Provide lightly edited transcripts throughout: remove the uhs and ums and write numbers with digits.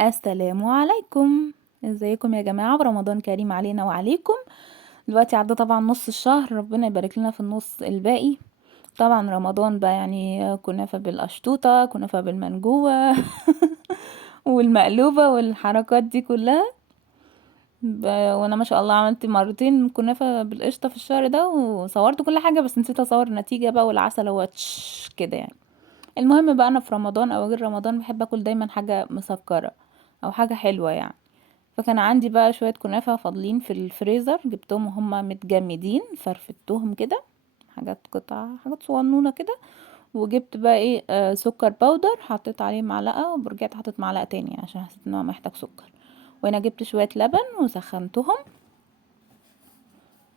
السلام عليكم، ازيكم يا جماعة ورمضان كريم علينا وعليكم. دلوقتي عدى طبعا نص الشهر، ربنا يبارك لنا في النص الباقي. طبعا رمضان بقى يعني كنافة بالقشطوطة، كنافة بالمنجوة والمقلوبة والحركات دي كلها. وانا ما شاء الله عملت مرتين كنافة بالقشطة في الشهر ده، وصورت كل حاجة بس نسيت اصور النتيجة بقى، والعسل هو كده يعني. المهم بقى، انا في رمضان او غير رمضان بحب اكل دايما حاجة مسكرة او حاجة حلوة يعني. فكان عندي بقى شوية كنافة فاضلين في الفريزر، جبتهم وهم متجمدين، فرفتهم كده حاجات حاجات صغنونة كده. وجبت بقى ايه سكر بودر، حطيت عليه معلقة ورجعت حطيت معلقة تاني عشان حسيت ان هو محتاج سكر. وانا جبت شوية لبن وسخنتهم،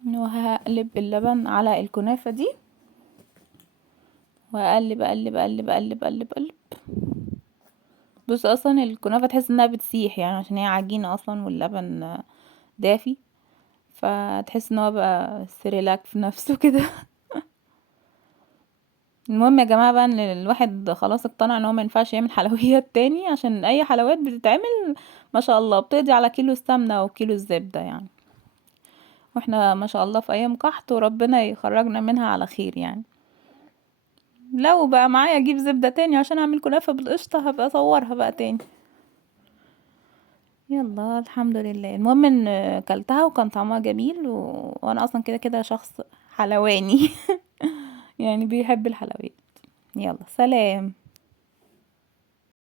وهقلب اللبن على الكنافة دي، واقلب اقلب اقلب اقلب اقلب اقلب. بص، اصلا الكنافة تحس انها بتسيح يعني عشان هي عجينة اصلا، واللبن دافي، فتحس ان هو بقى سيريلاك في نفسه كده. المهم يا جماعة بقى، ان الواحد خلاص اقتنع ان هو ما ينفعش يعمل حلويات تاني، عشان اي حلويات بتتعمل ما شاء الله بتقضي على كيلو السمنة او كيلو الزبدة يعني. واحنا ما شاء الله في ايام قحط، وربنا يخرجنا منها على خير يعني. لو بقى معايا اجيب زبدة تاني عشان اعمل كنافة بالقشطة، هبقى اصورها بقى تاني. يلا الحمد لله. المهم ان كلتها وكان طعمها جميل، وانا اصلا كده كده شخص حلواني يعني بيحب الحلويات. يلا سلام.